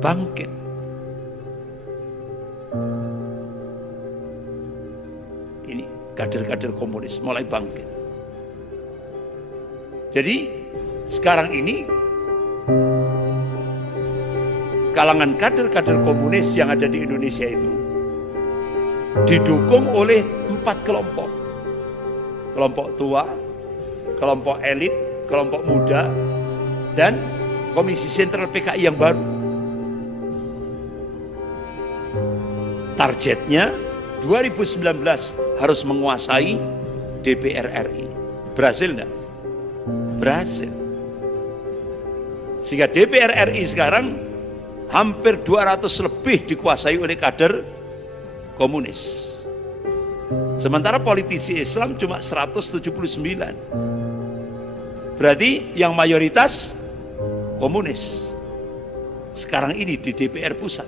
bangkit. Ini kader-kader komunis mulai bangkit. Jadi sekarang ini kalangan kader-kader komunis yang ada di Indonesia itu didukung oleh 4 kelompok. Kelompok tua, kelompok elit, kelompok muda, dan Komisi Sentral PKI yang baru. Targetnya 2019 harus menguasai DPR RI. Berhasil enggak? Berhasil. Sehingga DPR RI sekarang hampir 200 lebih dikuasai oleh kader komunis. Sementara politisi Islam cuma 179. Berarti yang mayoritas komunis. Sekarang ini di DPR pusat.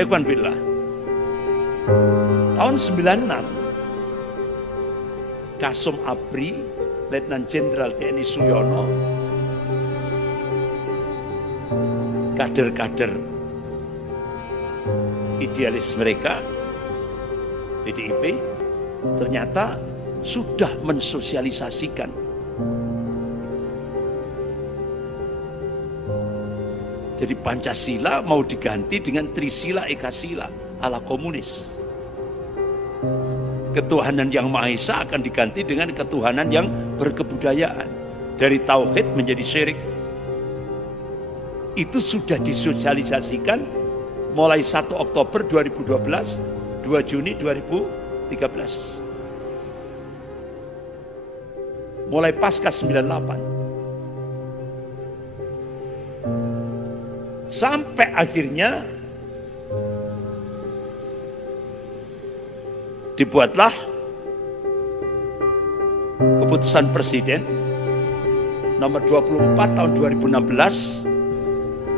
Ikhwan billah. Tahun 96 Kasum Abri, Letnan Jenderal TNI Suyono, kader-kader idealis mereka PDIP ternyata sudah mensosialisasikan jadi Pancasila mau diganti dengan Trisila Ekasila ala komunis. Ketuhanan yang Maha Esa akan diganti dengan ketuhanan yang berkebudayaan. Dari tauhid menjadi syirik. Itu sudah disosialisasikan mulai 1 Oktober 2012, 2 Juni 2013. Mulai pasca 98. Sampai akhirnya dibuatlah keputusan Presiden nomor 24 tahun 2016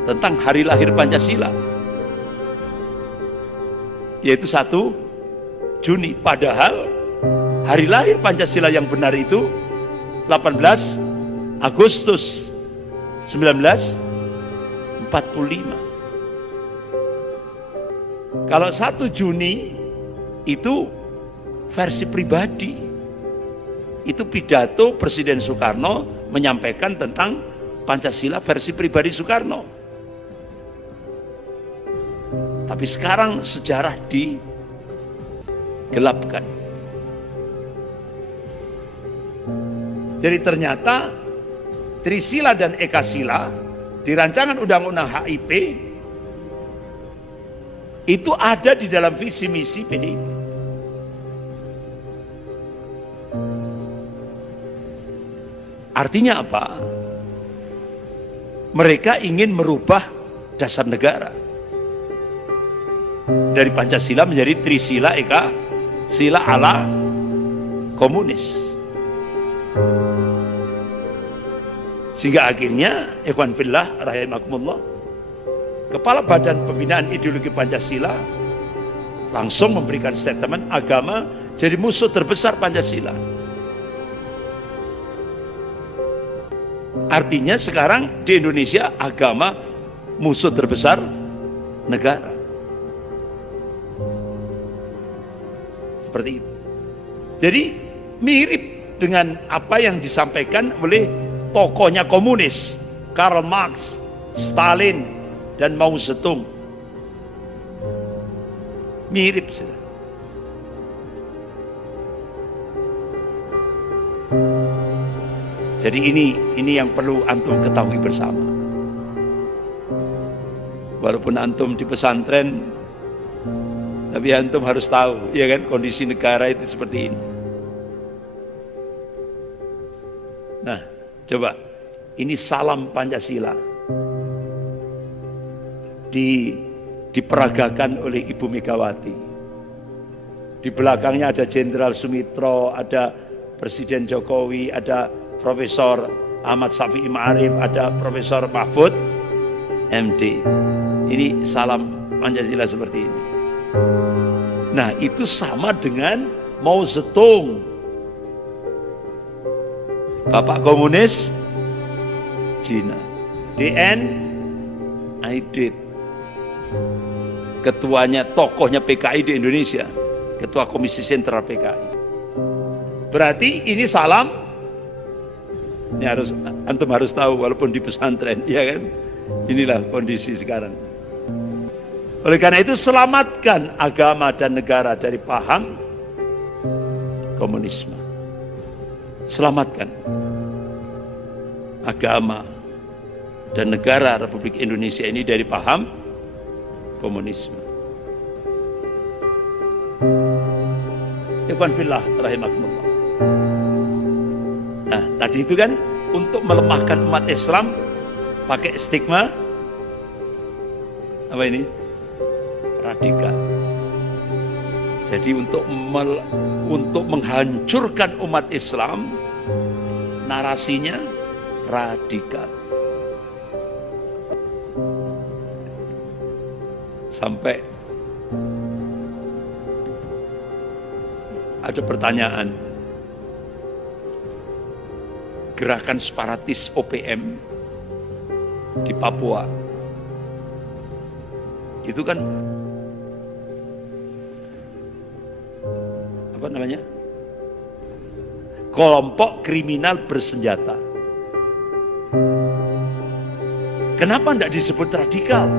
tentang hari lahir Pancasila, yaitu 1 Juni. Padahal hari lahir Pancasila yang benar itu 18 Agustus 1945. Kalau 1 Juni itu versi pribadi. Itu pidato Presiden Soekarno menyampaikan tentang Pancasila versi pribadi Soekarno. Tapi sekarang sejarah digelapkan. Jadi ternyata Trisila dan Ekasila di rancangan Undang-Undang HIP itu ada di dalam visi misi PDIP. Artinya apa? Mereka ingin merubah dasar negara dari Pancasila menjadi Trisila Eka Sila ala komunis. Sehingga akhirnya ikhwan fillah rahimakumullah, Kepala Badan Pembinaan Ideologi Pancasila langsung memberikan statement agama jadi musuh terbesar Pancasila. Artinya sekarang di Indonesia agama musuh terbesar negara. Seperti itu. Jadi mirip dengan apa yang disampaikan oleh tokohnya komunis Karl Marx, Stalin, dan Mao Zedong. Mirip sudah. Jadi ini yang perlu antum ketahui bersama. Walaupun antum di pesantren, tapi antum harus tahu, ya kan, kondisi negara itu seperti ini. Nah, coba ini salam Pancasila diperagakan oleh Ibu Megawati. Di belakangnya ada Jenderal Sumitro, ada Presiden Jokowi, ada Profesor Ahmad Syafi'i Ma'arif, ada Profesor Mahfud MD. Ini salam Pancasila seperti ini. Nah, itu sama dengan Mao Zedong. Bapak komunis Cina. DN I did. Ketuanya, tokohnya PKI di Indonesia, Ketua Komisi Sentral PKI. Berarti ini salam. Ini antum harus tahu walaupun di pesantren, ya kan? Inilah kondisi sekarang. Oleh karena itu selamatkan agama dan negara dari paham komunisme. Selamatkan agama dan negara Republik Indonesia ini dari paham komunisme. Ikhwan fillah rahimakumullah. Nah, tadi itu kan untuk melemahkan umat Islam pakai stigma apa ini? Radikal. Jadi untuk menghancurkan umat Islam, narasinya radikal. Sampai ada pertanyaan, gerakan separatis OPM di Papua itu kan apa namanya, kelompok kriminal bersenjata. Kenapa tidak disebut radikal?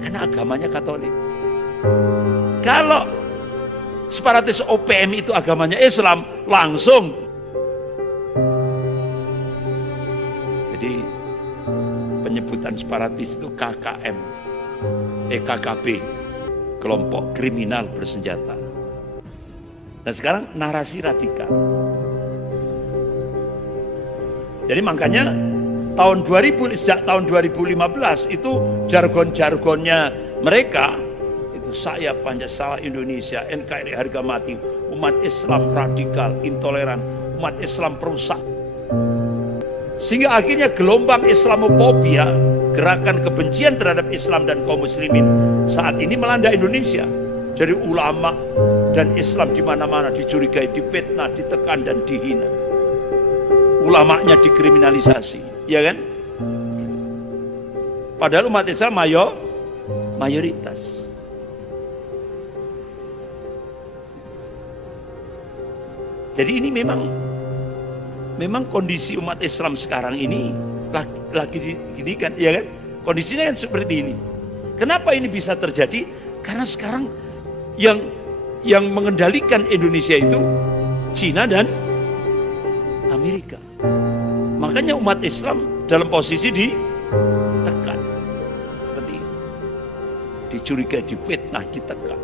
Karena agamanya Katolik. Kalau separatis OPM itu agamanya Islam, langsung. Jadi penyebutan separatis itu KKM, KKB, kelompok kriminal bersenjata. Nah sekarang narasi radikal. Jadi makanya sejak tahun 2015 itu jargon-jargonnya mereka itu, saya Pancasila Indonesia, NKRI harga mati, umat Islam radikal, intoleran, umat Islam perusak. Sehingga akhirnya gelombang Islamophobia, gerakan kebencian terhadap Islam dan kaum muslimin saat ini melanda Indonesia. Jadi ulama dan Islam di mana-mana dicurigai, difitnah, ditekan dan dihina. Ulamanya dikriminalisasi, ya kan? Padahal umat Islam mayoritas. Jadi ini memang kondisi umat Islam sekarang ini lagi gini kan, ya kan? Kondisinya kan seperti ini. Kenapa ini bisa terjadi? Karena sekarang yang mengendalikan Indonesia itu Cina dan Amerika. Makanya umat Islam dalam posisi ditekan seperti ini, dicurigai, difitnah, ditekan.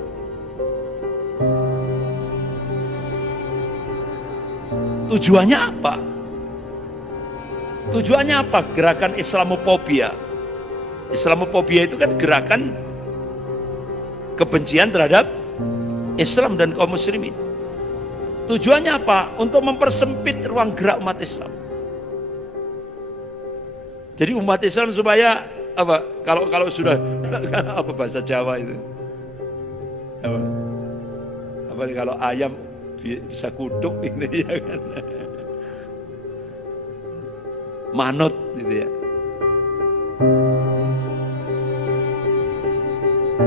Tujuannya apa? Tujuannya apa? Gerakan Islamophobia. Islamophobia itu kan gerakan kebencian terhadap Islam dan kaum muslimin. Tujuannya apa? Untuk mempersempit ruang gerak umat Islam. Jadi umat Islam supaya apa? Kalau sudah apa bahasa Jawa itu? Apa kalau ayam bisa kuduk ini ya kan? Manut gitu ya.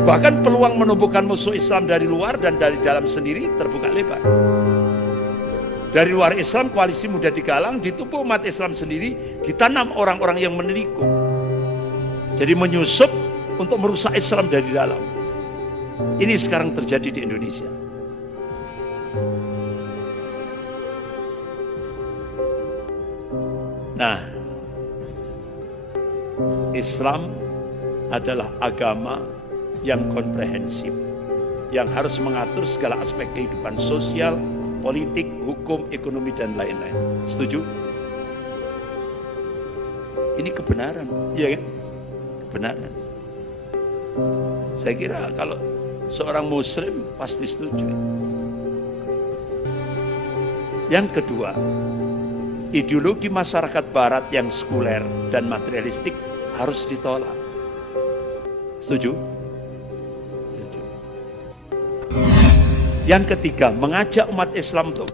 Bahkan peluang menumbuhkan musuh Islam dari luar dan dari dalam sendiri terbuka lebar. Dari luar Islam koalisi mudah digalang, di tubuh umat Islam sendiri ditanam orang-orang yang menikung. Jadi menyusup untuk merusak Islam dari dalam. Ini sekarang terjadi di Indonesia. Nah, Islam adalah agama yang komprehensif, yang harus mengatur segala aspek kehidupan sosial, politik, hukum, ekonomi, dan lain-lain. Setuju? Ini kebenaran, ya kan? Kebenaran. Saya kira kalau seorang muslim pasti setuju. Yang kedua, ideologi masyarakat barat yang sekuler dan materialistik harus ditolak. Setuju? Yang ketiga, mengajak umat Islam untuk